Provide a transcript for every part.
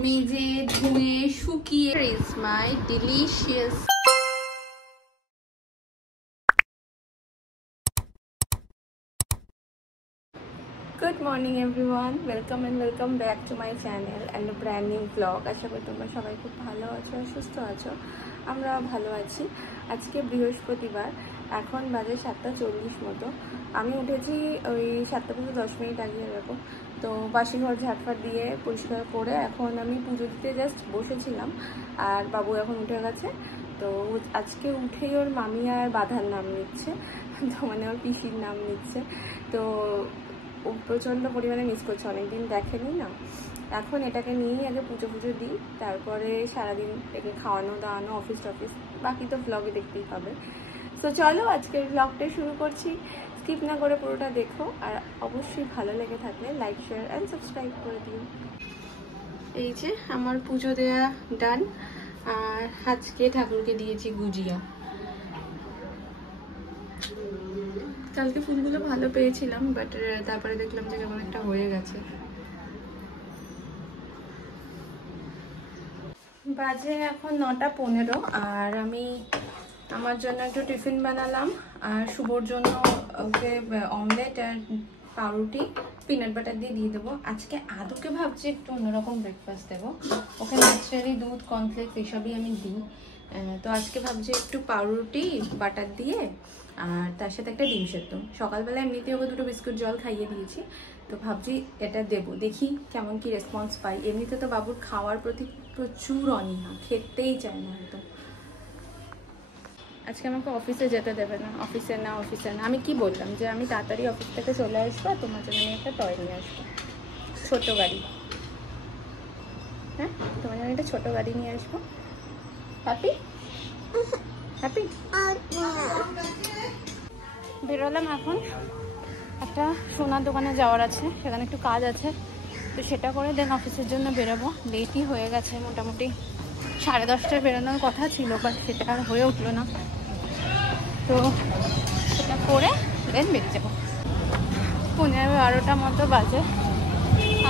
মেজে ধুয়ে শুকিয়ে is my delicious Good morning everyone, welcome back to my channel and a brand new vlog. আশা করি তোমরা সবাই খুব ভালো আছো, সুস্থ আছো। আমরা ভালো আছি। আজকে বৃহস্পতিবার, এখন বাজে 7:40 মতো। আমি উঠেছি ওই 7:10 আগে এরকম। তো বাসি ঘর ঝাড়ফাট দিয়ে পরিষ্কার করে এখন আমি পুজো দিতে জাস্ট বসেছিলাম, আর বাবু এখন উঠে গেছে। তো আজকে উঠেই ওর মামি আর বাধার নাম নিচ্ছে, তো মানে ওর পিসির নাম নিচ্ছে। তো ও প্রচণ্ড পরিমাণে মিস করছে, অনেকদিন দেখেনি না। এখন এটাকে নিয়েই আগে পুজো দিই, তারপরে সারাদিন একে খাওয়ানো দাওয়ানো, অফিস বাকি তো ব্লগে দেখতেই পাবে। তো চলো আজকের ব্লগটা শুরু করছি। স্কিপ না করে পুরোটা দেখো, আর অবশ্যই ভালো লেগে থাকলে লাইক, শেয়ার অ্যান্ড সাবস্ক্রাইব করে দিও। এই যে আমার পুজো দেওয়া ডান, আর আজকে ঠাকুরকে দিয়েছি গুজিয়া। কালকে ফুলগুলো ভালো পেয়েছিলাম, বাট তারপরে দেখলাম যে কেমন একটা হয়ে গেছে। বাজে এখন 9:15, আর আমি আমার জন্য একটু টিফিন বানালাম, আর শুভর জন্য ওকে অমলেট আর পাউরুটি পিনাট বাটার দিয়ে দেবো। আজকে আদুকে ভাবছি একটু অন্যরকম ব্রেকফাস্ট দেবো। ওকে ন্যাচারালি দুধ, কর্নফ্লেক্স এসবই আমি দিই। তো আজকে ভাবছি একটু পাউরুটি বাটার দিয়ে, আর তার সাথে একটা ডিম সেদ্ধ। সকালবেলা এমনিতেই ওকে 2 বিস্কুট জল খাইয়ে দিয়েছি, তো ভাবছি এটা দেবো, দেখি কেমন কি রেসপন্স পাই। এমনিতে তো বাবুর খাওয়ার প্রতি প্রচুর অনীহা, খেতেই চায় না একদম। আজকে আমাকে অফিসে যেতে দেবে না, অফিসে না। আমি কি বললাম যে আমি তাড়াতাড়ি অফিস থেকে চলে আসবো, তোমার জন্য আমি একটা টয় নিয়ে আসবো, ছোট গাড়ি। হ্যাঁ, তোমার জন্য একটা ছোট গাড়ি নিয়ে আসবো। Happy happy. বেরোলাম এখন, একটা সোনার দোকানে যাওয়ার আছে, সেখানে একটু কাজ আছে, তো সেটা করে দেন অফিসের জন্য বেরোবো। লেটই হয়ে গেছে, মোটামুটি 10:30টায় বেরোনোর কথা ছিল, বাট সেটা আর হয়ে উঠলো না। তো সেটা করে দেন বেরিয়ে যাবো। 11:30 মতো বাজে,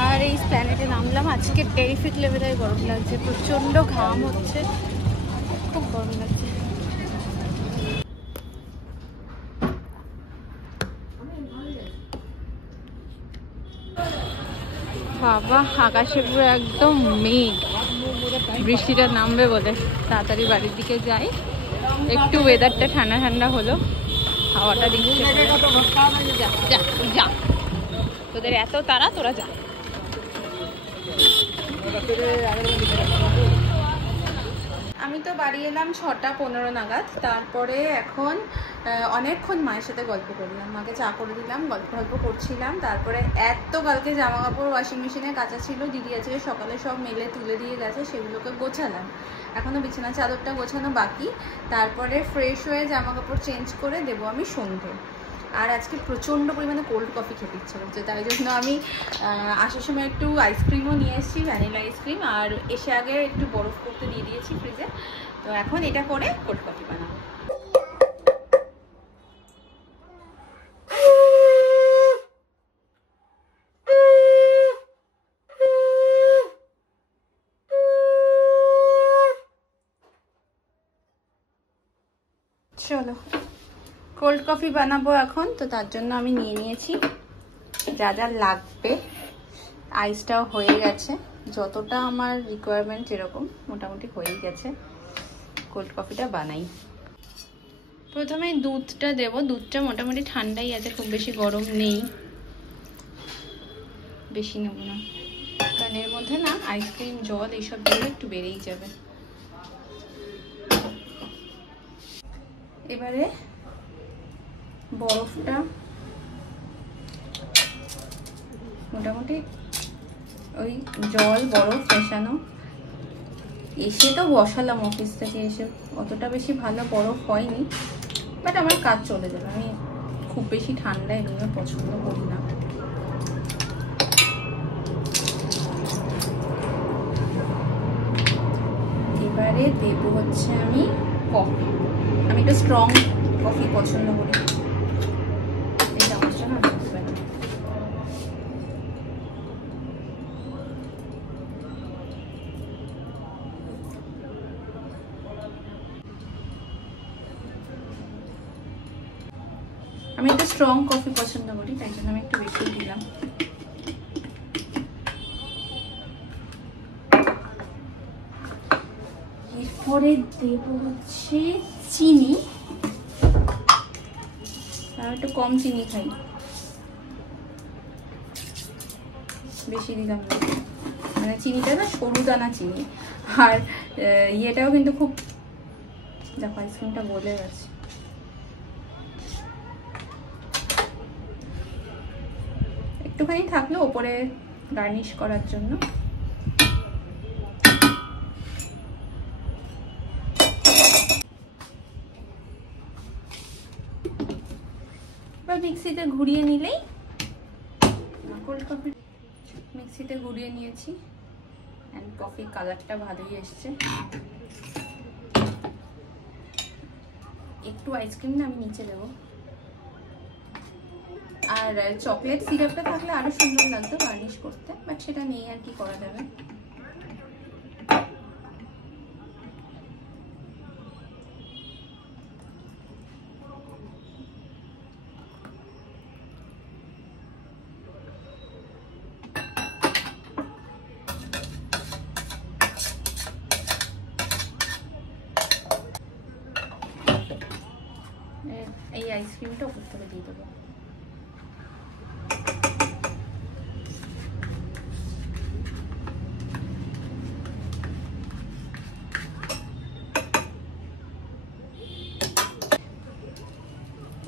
আর এই প্ল্যানেটে নামলাম। আজকে টেরিফিক লেভেলের গরম লাগছে, প্রচণ্ড ঘাম হচ্ছে, খুব গরম লাগছে। বাবা, আকাশে পুরো একদম মেঘ, বৃষ্টিটা নামবে বলে তাড়াতাড়ি বাড়ির দিকে যাই। একটু ওয়েদারটা ঠান্ডা ঠান্ডা হলো, হাওয়াটা দিচ্ছে। যা, তোদের এত তারা, তোরা যা। আমি তো বাড়ি এলাম 6:15 নাগাদ। তারপরে এখন অনেকক্ষণ মায়ের সাথে গল্প করলাম, মাকে চা করে দিলাম, গল্প করছিলাম। তারপরে এত কালকে জামা কাপড় ওয়াশিং মেশিনে কাচা ছিল, দিদি আজকে সকালে সব মেলে তুলে দিয়ে গেছে, সেগুলোকে গোছালাম। এখনও বিছানা চাদরটা গোছানো বাকি। তারপরে ফ্রেশ হয়ে জামা কাপড় চেঞ্জ করে দেবো আমি সন্ধ্যে। আর আজকে প্রচণ্ড পরিমাণে কোল্ড কফি খেতে ইচ্ছে করছে, তাই জন্য আমি আসার সময় একটু আইসক্রিমও নিয়ে এসেছি, ভ্যানিলা আইসক্রিম, আর এসে আগে একটু বরফ করতে দিয়ে দিয়েছি ফ্রিজে। তো এখন এটা করে কোল্ড কফি বানাবো। চলো কোল্ড কফি বানাবো এখন। তো তার জন্য আমি নিয়ে নিয়েছি যা যা লাগবে, আইসটাও হয়ে গেছে, যতটা আমার রিকোয়ারমেন্ট সেরকম মোটামুটি হয়েই গেছে। কোল্ড কফিটা বানাই। প্রথমে দুধটা দেব, দুধটা মোটামুটি ঠান্ডাই আছে, খুব বেশি গরম নেই, বেশি নেব না, কারণ এর মধ্যে না আইসক্রিম, জল এইসব দিলে একটু বেড়েই যাবে। এবারে বরফটা মোটামুটি ওই জল বরফ মেশানো, এসে তো বসালাম অফিস থেকে এসে, অতটা বেশি ভালো বরফ হয়নি, বাট আমার কাজ চলে যাবে। আমি খুব বেশি ঠান্ডা এগুলো পছন্দ করি না। এবারে দেবো হচ্ছে আমি কফি। আমি একটু স্ট্রং কফি পছন্দ করি। এই চামচটা না ঢুকবে না। আমি একটু স্ট্রং কফি পছন্দ করি, তাই জন্য আমি একটু বেশি দিলাম। এরপরে দেব হচ্ছে চিনি, আর একটু কম চিনি খাই, বেশি দিলাম না। মানে চিনিটা না সরু দানা চিনি, আর ইয়েটাও কিন্তু খুব, দেখো আইসক্রিমটা গলে গেছে। একটুখানি থাকলে ওপরে গার্নিশ করার জন্য। এবার মিক্সিতে ঘুরিয়ে নিলেই কোল্ড কফি। মিক্সিতে ঘুরিয়ে নিয়েছি, অ্যান্ড কফি কালারটা ভালোই এসছে। একটু আইসক্রিম না আমি নিচে দেবো, আর চকলেট সিরাপটা থাকলে আরো সুন্দর লাগতো গার্নিশ করতে, বাট সেটা নেই, আর কি করা যাবে। এই আইসক্রিমটা উপর থেকে দিয়ে দেবো।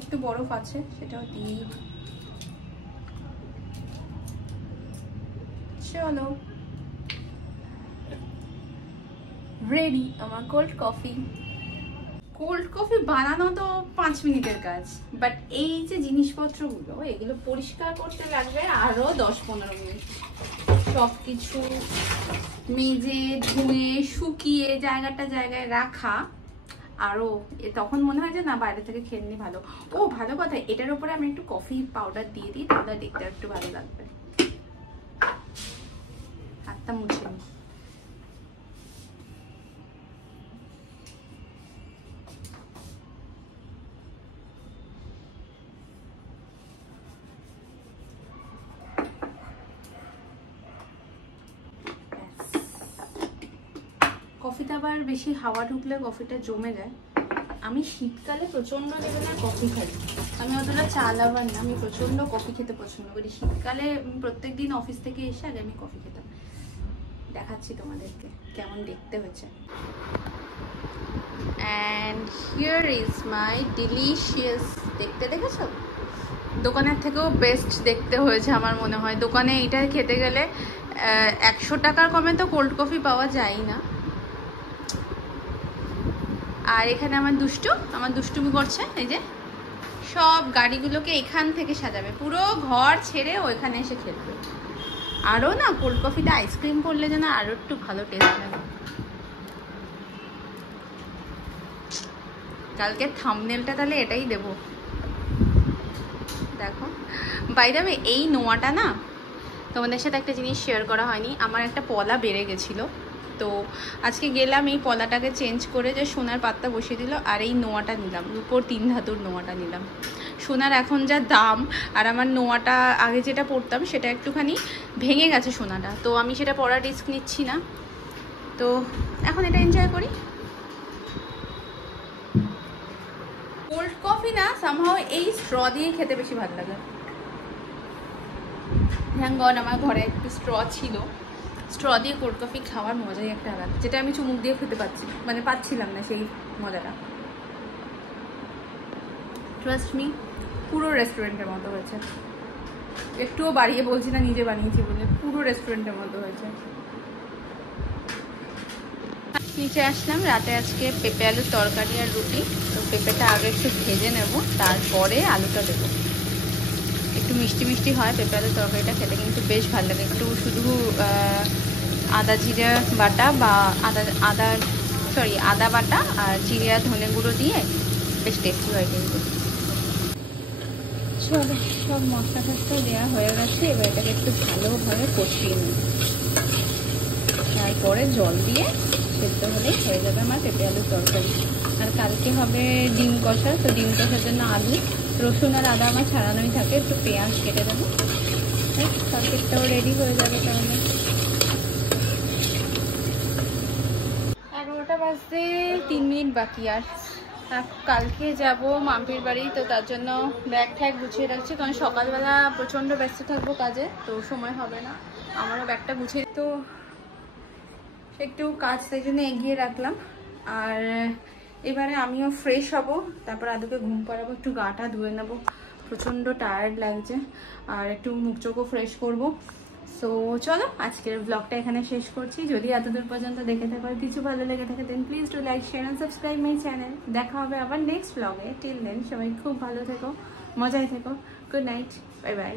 একটু বরফ আছে, সেটাও দিই। চলো, রেডি আমার কোল্ড কফি। কোল্ড কফি বানানো তো 5 মিনিটের কাজ, বাট এই যে জিনিসপত্রগুলো এগুলো পরিষ্কার করতে লাগবে আরো 10-15 মিনিট। সবকিছু মেজে ধুয়ে শুকিয়ে জায়গাটা জায়গায় রাখা, আরো তখন মনে হয় যে না বাইরে থেকে খেয়ে নিই ভালো। ও ভালো কথা, এটার উপরে আমি একটু কফি পাউডার দিয়ে দিই, তাহলে দেখতে একটু ভালো লাগবে। হাতটা মুছে নিই। কফিটা আবার বেশি হাওয়া ঢুকলে কফিটা জমে যায়। আমি শীতকালে প্রচন্ড লেভেলের কফি খাই। আমি অতটা চা লাভার না, আমি প্রচন্ড কফি খেতে পছন্দ করি। শীতকালে প্রত্যেকদিন অফিস থেকে এসে আগে আমি কফি খেতাম। দেখাচ্ছি তোমাদেরকে কেমন দেখতে হয়েছে। And here is my delicious. দেখতে দেখেছো? দোকানের থেকেও বেস্ট দেখতে হয়েছে আমার মনে হয়। দোকানে এটা খেতে গেলে 100 টাকার কমে তো কোল্ড কফি পাওয়া যায় না। আর এখানে আমার দুষ্টুমি করছে, এই যে সব গাড়িগুলোকে এখান থেকে সাজাবে, পুরো ঘর ছেড়ে ওইখানে এসে খেলবে। আরও না কোল্ড কফিটা আইসক্রিম পড়লে যেন আরও একটু ভালো টেস্ট লাগে। কালকে থাম্বনেলটা তাহলে এটাই দেব। দেখো বাই দ্য ওয়ে, এই নোয়াটা না তোমাদের সাথে একটা জিনিস শেয়ার করা হয়নি। আমার একটা পলা বেড়ে গেছিলো, তো আজকে গেলাম এই পলাটাকে চেঞ্জ করে, যে সোনার পাত্তা বসিয়ে দিল, আর এই নোয়াটা নিলাম, রূপোর 3 ধাতুর নোয়াটা নিলাম। সোনার এখন যা দাম, আর আমার নোয়াটা আগে যেটা পরতাম সেটা একটুখানি ভেঙে গেছে সোনাটা, তো আমি সেটা পরার রিস্ক নিচ্ছি না, তো এখন এটা এনজয় করি। কোল্ড কফি না সামহাও এই স্ট্র দিয়ে খেতে বেশি ভালো লাগে। থ্যাঙ্ক গড আমার ঘরে একটু স্ট্র ছিল। স্ট্র দিয়ে কোল্ড কফি খাওয়ার মজাই একটা আলাদা, যেটা আমি চুমুক দিয়ে খেতে পাচ্ছিলাম না সেই মজাটা। ট্রাস্ট মি, পুরো রেস্টুরেন্টের মতো হয়েছে। একটুও বাড়িয়ে বলছি না, নিজে বানিয়েছি বলে, পুরো রেস্টুরেন্টের মতো হয়েছে। নিচে আসলাম, রাতে আজকে পেঁপে আলুর তরকারি আর রুটি। তো পেঁপেটা আগে একটু ভেজে নেব, তারপরে আলুটা দেবো। একটু মিষ্টি মিষ্টি হয় পেঁপে আলুর তরকারিটা খেতে, কিন্তু বেশ ভালো লাগে। একটু শুধু আদা জিরা বাটা বা আদা বাটা আর জিরা ধনে গুঁড়ো দিয়ে বেশ টেস্টি হয় কিন্তু। সব মশলা টশলা দেওয়া হয়ে গেছে, এবার এটাকে একটু ভালোভাবে কষিয়ে নিই, তারপরে জল দিয়ে সেদ্ধ হলেই হয়ে যাবে আমার পেঁপে আলুর তরকারি। আর কালকে হবে ডিম কষা, তো ডিম কষার জন্য আলু রসুন আর আদা আমার ছাড়ানোই থাকে, একটু পেঁয়াজ কেটে দেবো, তরকারিটাও রেডি হয়ে যাবে। তাহলে 11টা বাজতে 3 মিনিট বাকি। আর কালকে যাব মাম্পির বাড়ি, তো তার জন্য ব্যাগ ট্যাগ গুছিয়ে রাখছি, কারণ সকালবেলা প্রচণ্ড ব্যস্ত থাকবো কাজে, তো সময় হবে না। আমারও ব্যাগটা গুছিয়ে তো একটু কাজ সেই জন্য এগিয়ে রাখলাম। আর এবারে আমিও ফ্রেশ হব, তারপর আদুকে ঘুম পাড়াবো, একটু গাটা ধুয়ে নেবো, প্রচণ্ড টায়ার্ড লাগছে, আর একটু মুখ চোখও ফ্রেশ করবো। সো চলো আজকের ব্লগটা এখানে শেষ করছি। যদি এতদূর পর্যন্ত দেখে থাকো আর কিছু ভালো লেগে থাকে then please do like share and subscribe my channel. দেখা হবে আবার নেক্সট ব্লগে। টিল দেন সবাই খুব ভালো থেকো, মজায় থেকো। Good night, bye bye.